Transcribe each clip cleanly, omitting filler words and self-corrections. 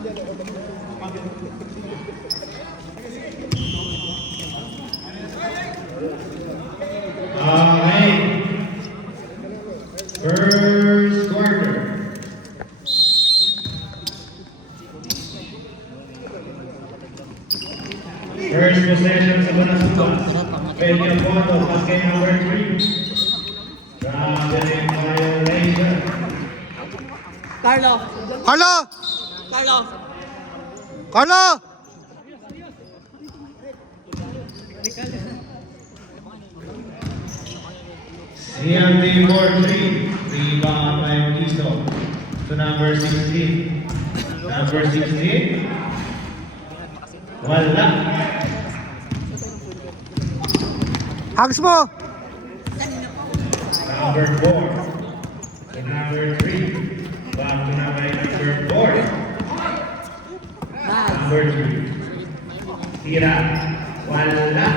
Okay. First quarter. First possession sa Banasuba. Peña Fondo, basket number 3. Traveling violation. Carlo! Carlo! Carlo! Carlo! CMD 4-3. Rebound by Giso to number 16. Number 16. Wala. Hugs mo! Number 4 to number 3. Back to number 4. Number 3. Tira. Wala.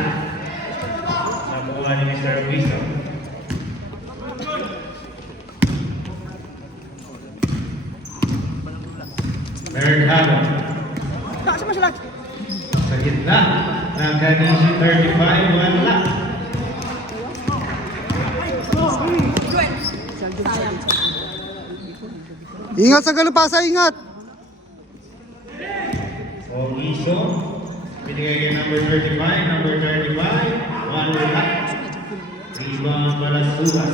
Nakuha ni Mr. Wiso. Mercado. Sa gitna. Nakanishi 35. Wala. Ingat sa galapasa, ingat! Ogiso. Binigay kay number 35. Number 35. Wala. Rebound Balasugas.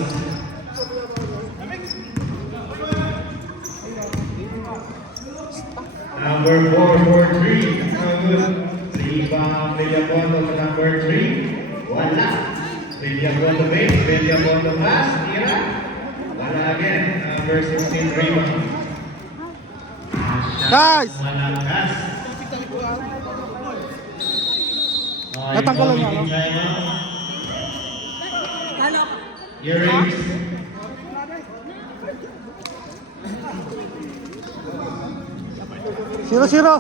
Number 4-4-3. No good. Rebound Villapondo to number 3. Wala. Villapondo base. Villapondo pass. Tira. Wala again. Number 16 rebound. Guys! Malakas. Natanggalan niya, no? Carlo! Earrings. Zero.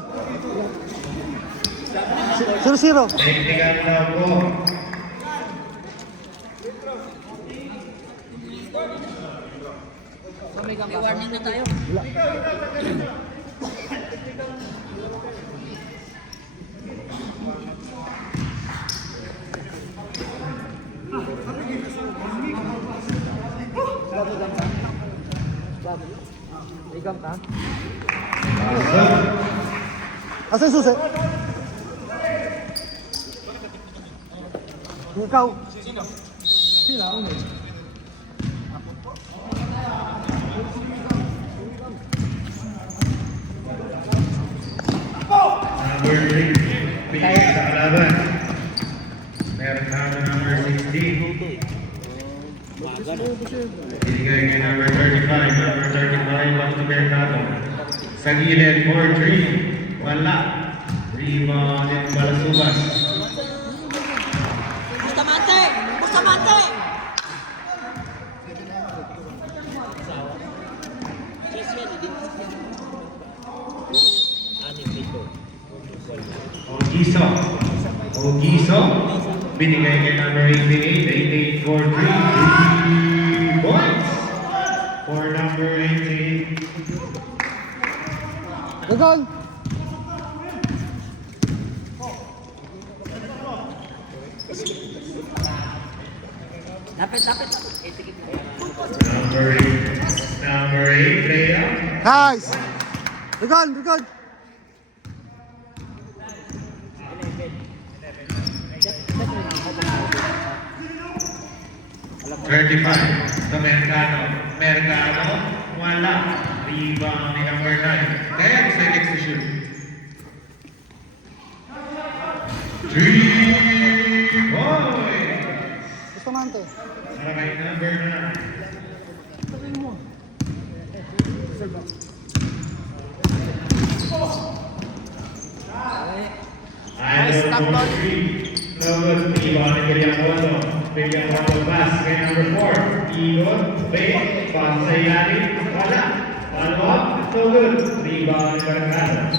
0-0. Technical na po. May warning na tayo. Asa yung susi? Ikaw. Number 3. Binigay sa kalaban. Meron naman number 16. Binigay kay number 35. Number 35 back to Mercado. Sa gilid 4-3. Wala. Rebound and Balasubas. Bustamante! Bustamante! Ogiso. Binigay kay number 88. 88 for 3 points. For number 88. Gagon! Lapit. Number 8 player. Guys! Gagon! 35 sa Mercado. Wala. Rebound ni number 9. Kaya gusto yung next to shoot. 3 points. Bustamante. Para kay number 9. Number 3. No good. Rebound ni Villapondo. Villapondo pass kay number 4. Igon. Bait. Pass sa ilalim. Wala. Follow up. No good. Rebound ni Mercado.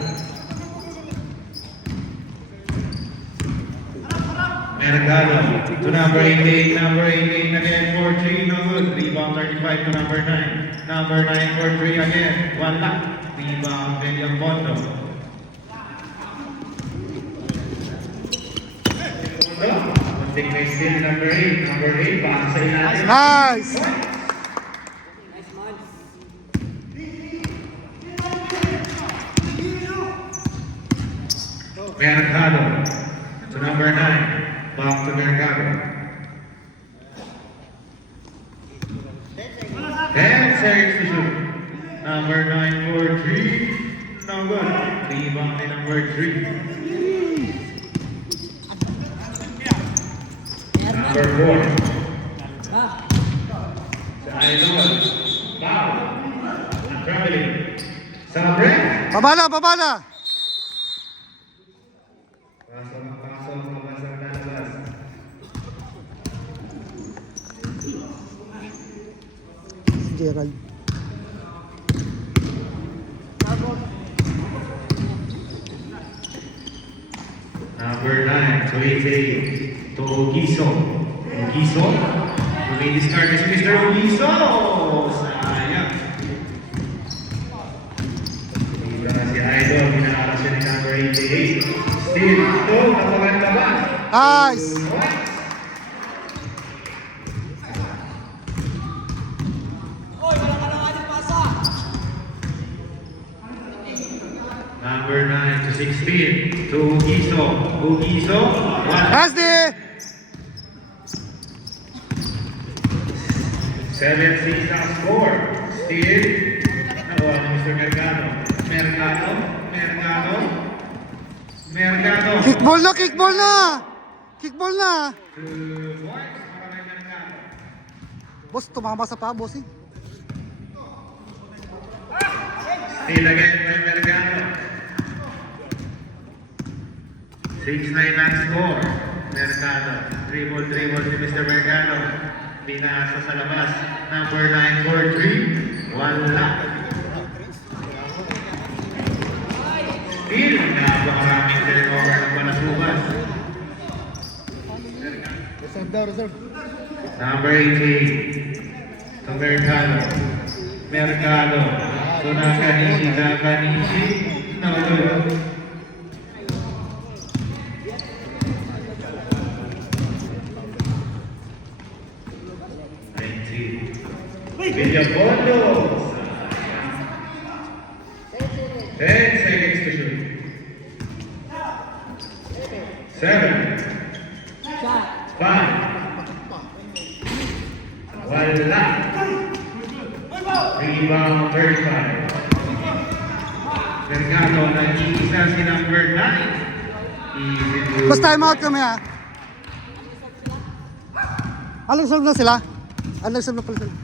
Mercado to number 88, number 88 again for 3, no good. Rebound 35 to number 9. Number 9 for 3 again, wala. Rebound William Bondo. Muntik na steal number 8. Number 8, baka sa ilalim. Nice! Mercado to number 9. Back to Mercado. 10 seconds to shoot. Number 9 for 3. No good. Rebound ni number 3. Number 4. Sa Idol. Foul. Traveling. Sa break. Babala, babala! Pasok, labas ang lalabas. Si Gerald. Number 9, 28, to Ugiso. Ugiso. Dumidiscard si Mr. Ugiso. Sayang. Dito na si Idol. Pinakakas siya ni number 88. Still, ito. Napaganda ba? Nice! Oy, wala ka lang ating pasa. Number 9 to 16, to Ugiso. Ugiso. SD! 7-6 ang score. Still, nakuha ni Mr. Mercado. Mercado. Kickball na, kickball na! Kickball na! 2 points para kay Mercado. Boss, tumama sa paa, boss eh. Still again kay Mercado. 6-9 ang score. Mercado. Dribble si Mr. Mercado. Pinasa sa labas. Number 9 for 3. Wala. Still, napakaraming turnover ng Panasubas. Reserve daw, reserve. Number 18. To Mercado. So Nakanishi. No good. Villapondo. 10 seconds to shoot. 7, Shot. 5. Wala. Rebound 35. Mercado, nag-iisa si number 9. Easy to... Boss, time out kami ha. Nag-serve na sila? Nag-serve na pala sila.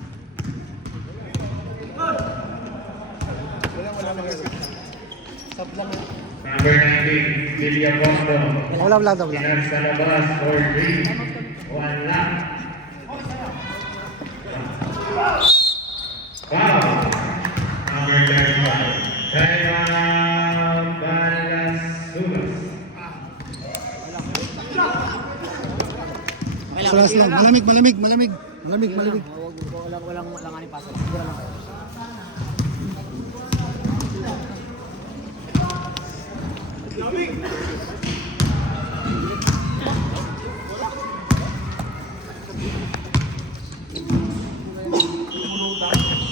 Number 19, Villapondo. Wala daw. Sinasa labas for 3. Wala. Foul. Number 35. Kaya Balasunas. Salas lang. Malamig. Walang ating pasa. Siguro lang.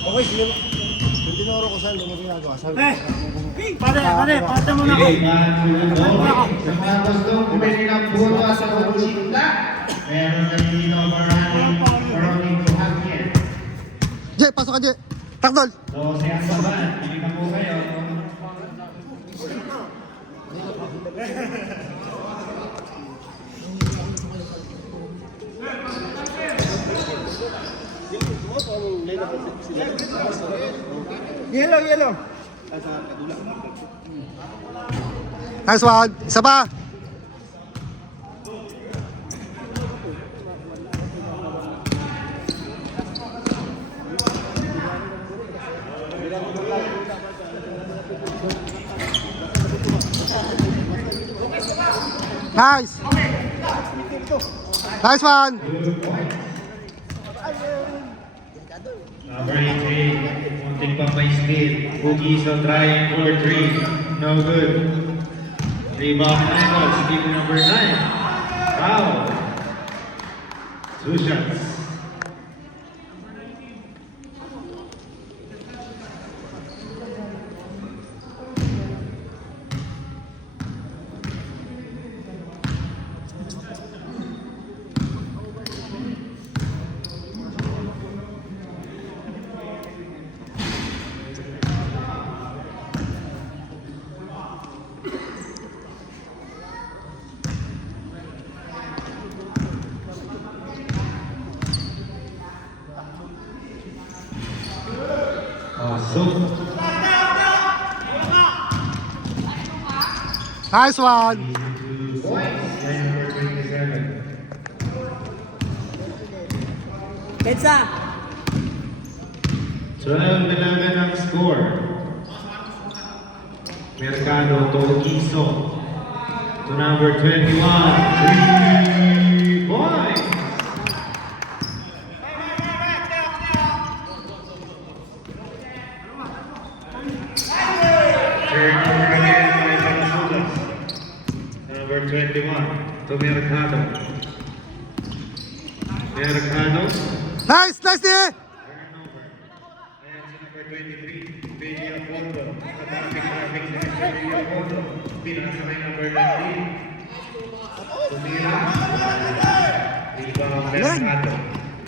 Okay, sige. Hindi na ako kasal. Hindi na ginagawa. Pate mo na ako. Sa mga gusto, pwede na buwa sa Buchita. Meron na dito maraming tuhagyan. Jay, pasok ka, Jay. Takdol. 12 ang saban. Pili na po kayo. Yellow. Nice one. Isa pa. Nice. Nice one. 2 points. Number 18, munting pang may speed. Pugiso trying for 3. No good. Rebound Michaels, keep number 9. Foul. 2 shots. Awesome. Nice one. 2 points. Line number 27. Kensa! 12-11 ang score. Mercado Togiso to number 21. 3 points. Turnover again by Panasulas. Number 21 to Mercado. Mercado. Nice, nice D. Turnover. Ayan si number 23, Billy Apondo. Traffic si Mr. Billy Apondo. Pinasa kay number 19. Tumira. Rebound Mercado.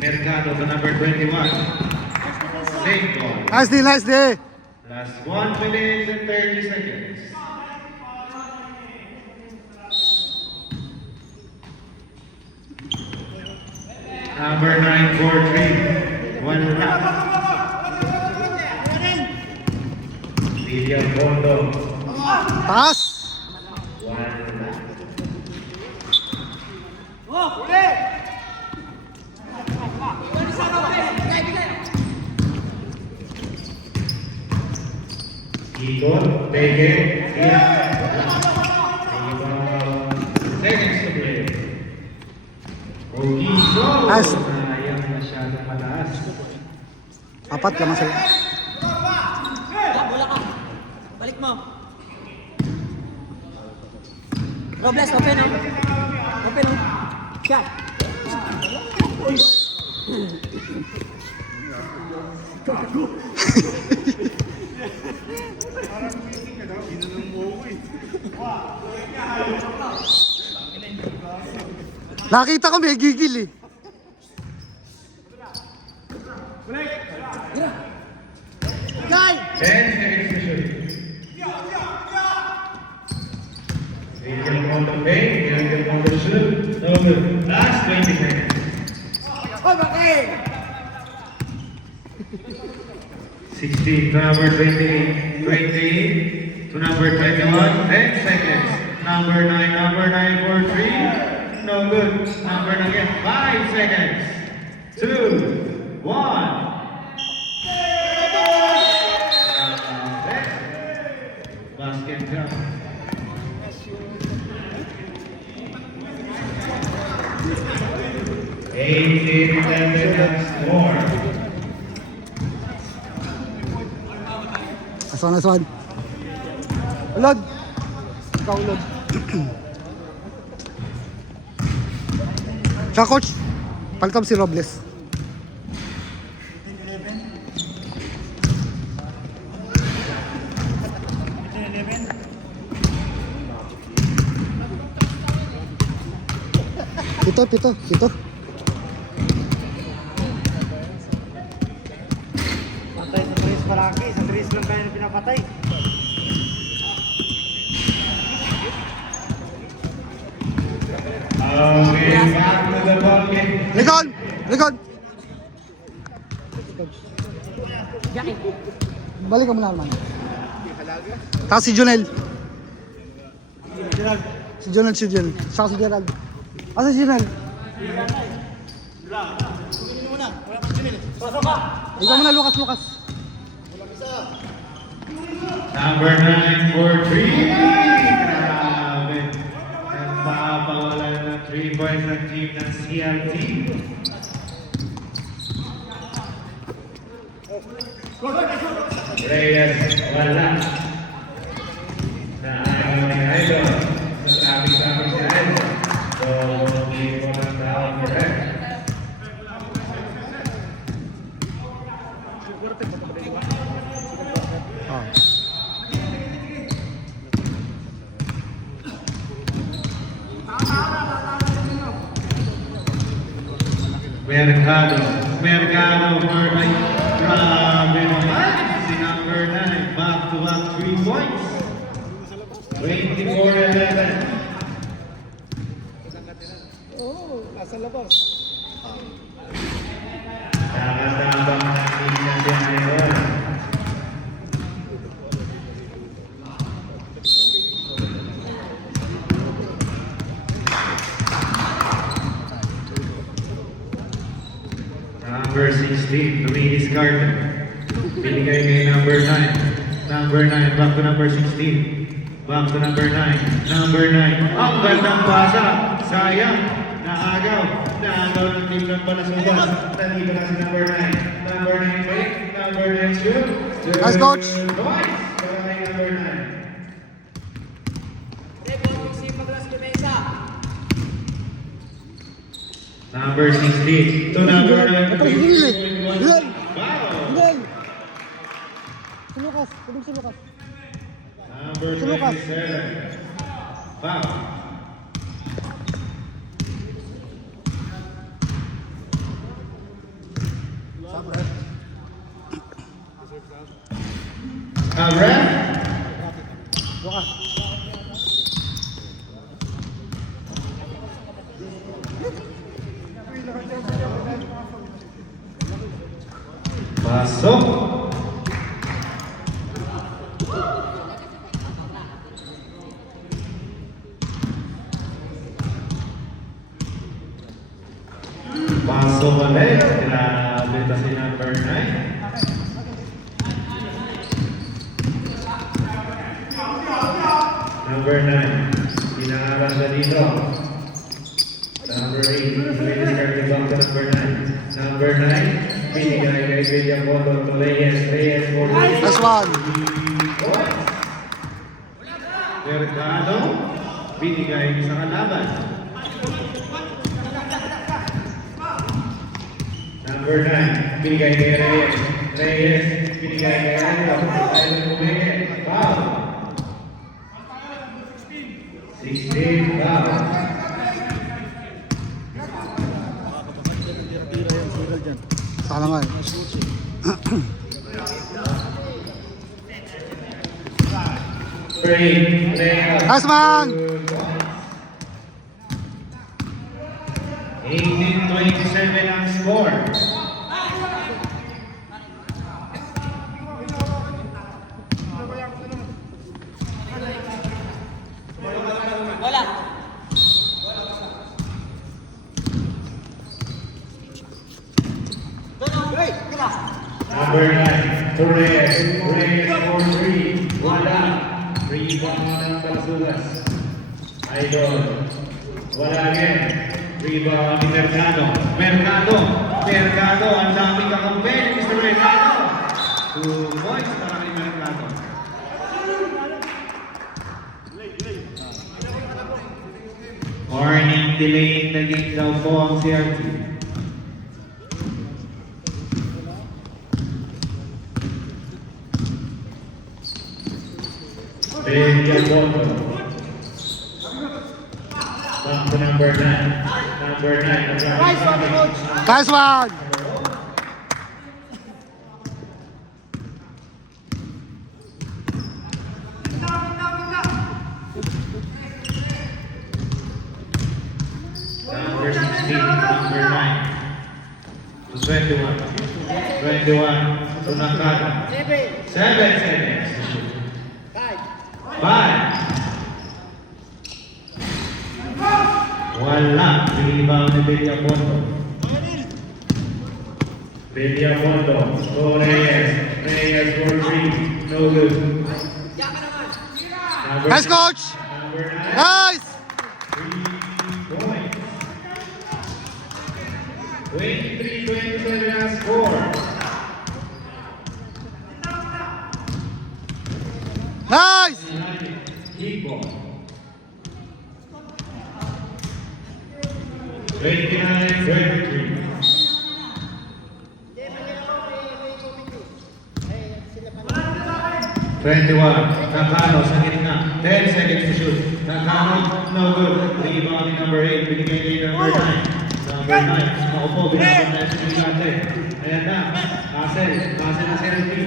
Mercado to number 21. Late ball. Nice D, nice D. Last 1 minute and 30 seconds. Number 9 for 3. 1 lap. William Bondo. Taas. 1 lap. Ikot, Pege, seconds to play. Ogiso. Nice. Sayang masyadong mataas. Apat ka masaya. Bola ka. Balik mo. Robles, open oh. Open oh. Shot. Nakita ko may gigil eh. 10 seconds to shoot. William on the paint, William on the shoot. No good. Last 20 seconds. 16 to number 28. 28 to number 21. 10 seconds. Number 9 for 3. No good. Number again. 5 seconds. 2, 1. Basket count. Eighteen, 11 score. Nice one. Ulod. Ikaw ulod. Tsaka coach, palkam si Robles. Pito. Patay sa Tris Baraki, sa Tris lang kaya na pinapatay. Okay, back to the ball game. Likod. Jackie. Balik ka muna naman. Tapos si Jonel. Si Jonel. Saka si Gerald. Asa si Jonel? Ikaw muna, Lucas. Number 9 for 3. Grabe. Nagpapawala ng 3 points ng team ng CLT. Reyes, wala. Naayaw ni Idol. Sa traffic si Idol. So, hindi mo lang down correct. Mercado for my grabe naman. Si number 9, back-to-back 3 points. 24-11. Oo, nasa labas. Nakatabang ng team na si Idol. Number 16, Luis Carter. Binigay kay number 9. Number 9, back to number 16. Back to number 9. Number 9. Ang gandang pasa. Sayang. Naagaw. Naagaw ng team ng Palasubas. Nandito na si number 9. Number 9 break. Number 9 shoot. Nice, coach. Boys. Para kay number 9. Number 16 to number 9. Gol! Wow. Gol! Si Lucas, tulong si Lucas. Number Si Lucas. 27. Foul. Ref. Lucas. Pasok. Pasok ulit. Grabe pa si number 9. Number 9. Pinangalan na dito. Number 8. Ladies starting back to number 9. Number 9. Binigay kay William Boto to Reyes. Reyes for Nice one. Mercado. Binigay sa kalaban. Number 9. Binigay kay Reyes. Reyes. Binigay kay Idol. Idol bumigay. Foul. 16. Foul. Sana nga eh. Nice man! 18-27 ang score. Wala. Number 9, Reyes. Reyes for 3. Wala. Rebound ng Palasugas. Idol. Wala again. Rebound ni Mercado. Mercado. Mercado. Ang daming kakampi ni Mr. Mercado. 2 points para kay Mercado. Warning delay naging daw po ang CRT. Benja Boto. Back to number 9. Number 9. Nice one! Number 16. Number 9. To 21. 21. To Nakano. 7 seconds. 5. Wala. Rebound ni Villamondo. Villamondo. To Reyes. Reyes for 3. No good. Number Nice coach! Number 9. Nice! 3 points. 23-27 ang score. Nice! Equal. 29-23. 21, Nakano sa gitna, 10 seconds to shoot. Nakano, no good. Rebound ni number 8, binigay kay number 9. Number 9, ako po, binabang na sa natin. Ayan na, Casel na si Randy.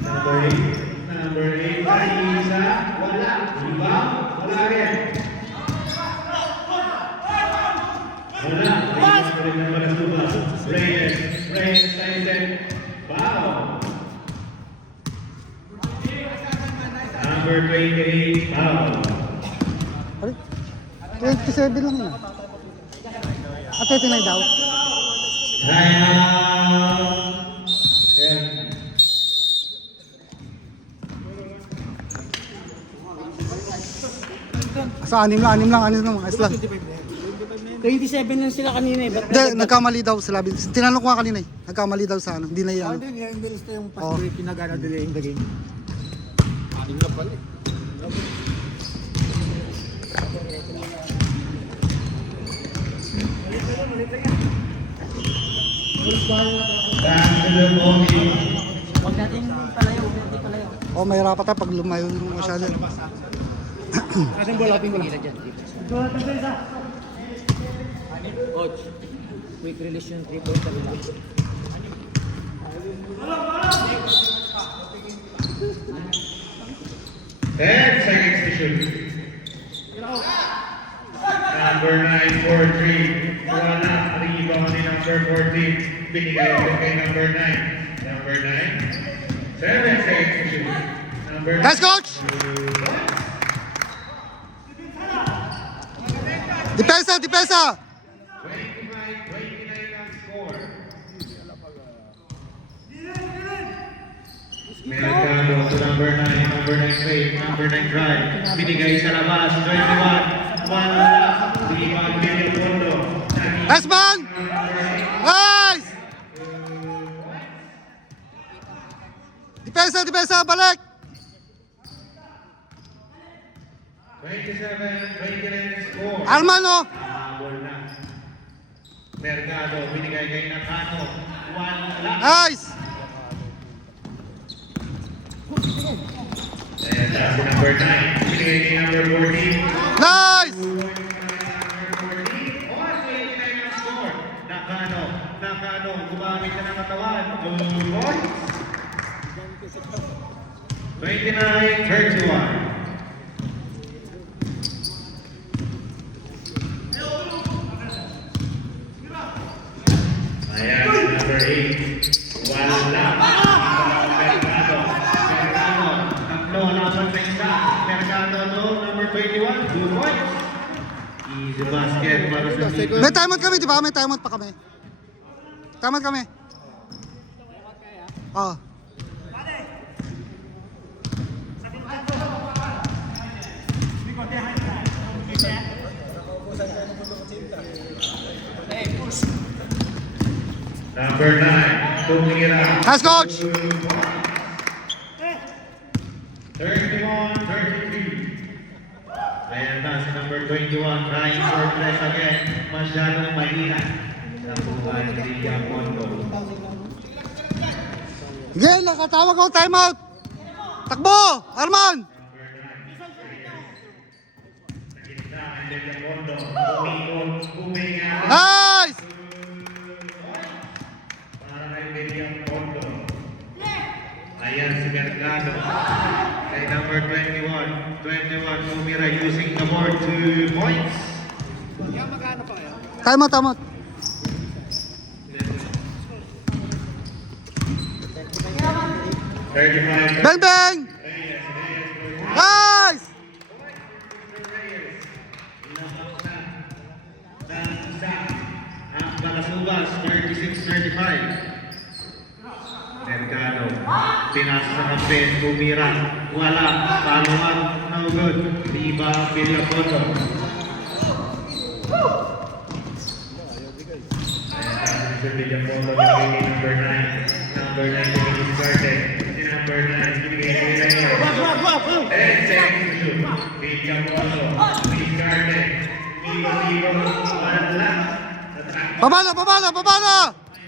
Number 8, ay isa, wala. Rebound, wala rin. Wala, rebound rin ng Malasuba. Reyes, Tyson, foul. Number 28, foul. Ay, 27 lang na. At 29 daw. Time out. Yeah. Sa anim lang. Ayos lang. 27 lang sila kanina eh. Hindi, nagkamali daw sila. Tinanong ko nga kanina eh. Nagkamali daw sa ano. Hindi na yan. Hindi, niya-embelis na yung Oo. pag-break yung nag-ano delaying the game. Back to the bogey. Huwag natin palayo. Oh, may rapat tayo pag lumayo yung masyado. Asan bola? Ating bola. Coach, quick release yung 3-point sabi lang. Ten seconds to shoot. Number 9, 4-3. Wala. Rebound ni number 14. Binigay ko kay number 9. Number 9. 7 seconds to shoot. Number 9. Yes, coach! Depensa! 29 ang score. Mercado to number 9. Number 9 fake. Number 9 drive. Binigay sa labas. 21. Wala. Rebound William Pondo. Yes, man! Nice! Depensa! Balik! 27-29 score. Arman, oh! Habol na. Mercado, binigay kay Nakano. Wala. Nice! And si number 9, binigay kay number 14. Nice! Number 14. 29 ang score. Nakano, gumamit na ng katawan. 2 points. 29-31. Ayan, number 8. Wala. Mercado. Tatlo, laban sa isa. Mercado to, number 21. 2 points. Easy basket para sa Nico. May timeout kami, di ba? May timeout pa kami. Timeout kami. Oo. Number 9, tumira. Nice, coach! 31-33. Ayan na si number 21, trying for press again. Masyadong mahina. Nakuha ni Liga Pondo. Sige, nakatawag ako timeout! Takbo! Arman! Sa gitna ang Liga Pondo. Huminga. Nice! Para kay William Pondo. Ayan si Mercado. Kay number 21. 21 tumira using the board 2 points. Timeout. 35. Bang, bang! Nice! Balasubas, 36-35. Mercado, pinasa sa kapit, tumira, wala, follow-up, no good. Diba, Villapoto. Master Villamondo, nabigay number 9. Number 9 to be discarded. Si number 9, bigay kay Rayo. 10 seconds to shoot. Villamondo, discarded. Tiro, wala. Babala, babala, babala! Si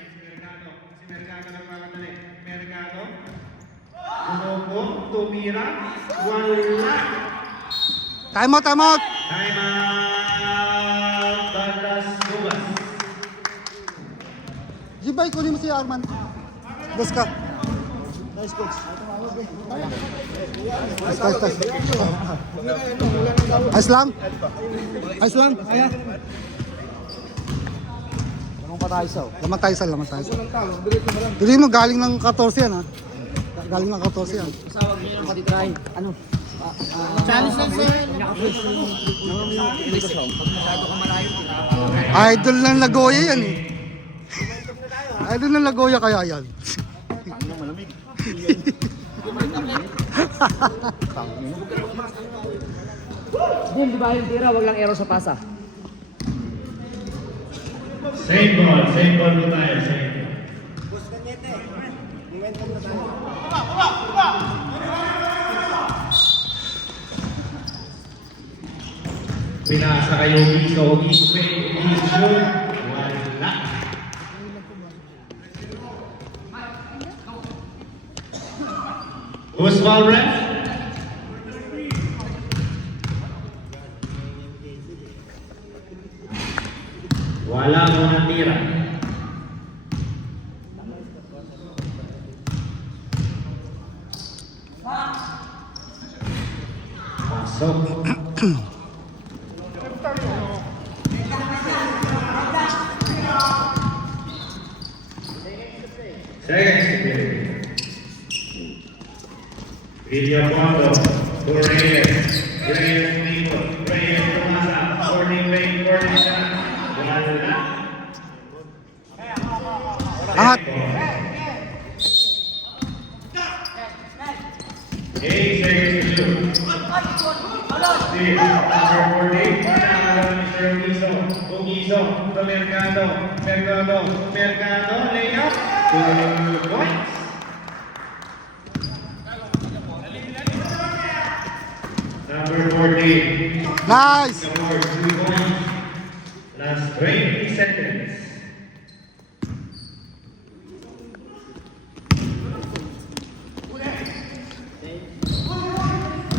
Mercado lang mamadali. Mercado, Bumobo, tumira, wala. Time out, time out! Time out! Bandas Subas. Jibay, kunin mo si Arman. Dos ka. Nice coach. Nice. Ayos lang? Ayos lang? Laman tayo sa. Pili mo, galing ng 14 yan ha. Galing ng 14 yan. Masawag niyo yung patitry. Ano? Challenge lang sir. Masyado ka malayo. Idol ng Lagoya yan eh. Idol ng Lagoya kaya yan. Boom, di ba yung tira? Wag lang arrow sa pasa. Same ball po tayo. Same ball. Pinasa kayo Giso, Giso, wala. Who's foul ref? Wala mo ng tira. Pasok. Seconds to play. Villamondo, to Reyes. Reyes Nico. Reyes Tumasa. Corning Wayne, corning shot. Wala. Angat. 8 seconds to shoot. Steve, number 48. Panalo ni Sir Giso. Bugiso, to Mercado. Mercado, layup. 2 points. Number 14. Nice! Score 2 points. Last 20 seconds.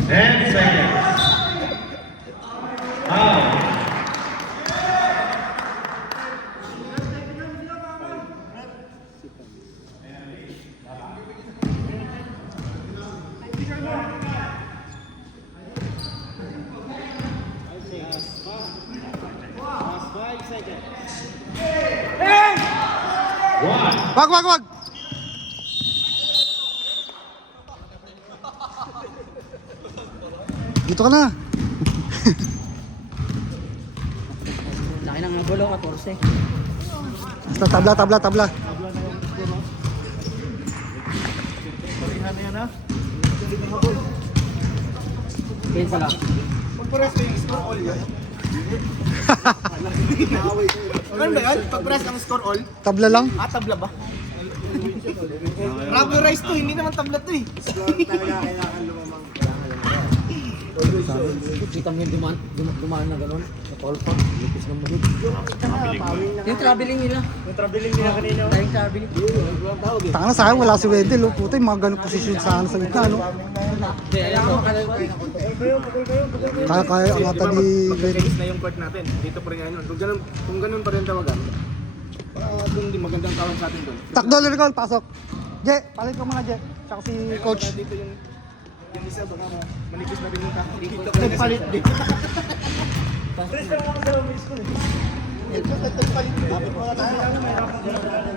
Ten seconds. Out. One. Wag! Dito ka na. Laki ng gulo, 14. Basta tabla. Pin pala. Pag-press ko yung score all yun. Ano ba yan? Pag-press ang score all? Tabla lang. Tabla ba? Rubberized to, hindi naman tabla to eh. Kita mo yung dumaan na gano'n. Sa tolpa. Lipis ng mahid. Yung traveling nila. Yung traveling nila kanina. Tayong traveling. Taka na sa akin, wala si Wendell. Oh. Puta, yung mga ganong posisyon sa gitna, no? Hindi, alam mo kalawa. Kaya angatan ni Wendell. Mabilis na yung court natin. Dito pa rin yan. Kung ganun pa rin tawagan. Doon din magandang kawan sa atin doon. Takdo, Liricol, pasok. Je, palit ka muna, Je. Tsaka si coach. Dito yung isa baka manipis na rin yung kakot. Dito ka rin palit din. Press ka naman sa miss ko. Palit din. Dapat mga tayo.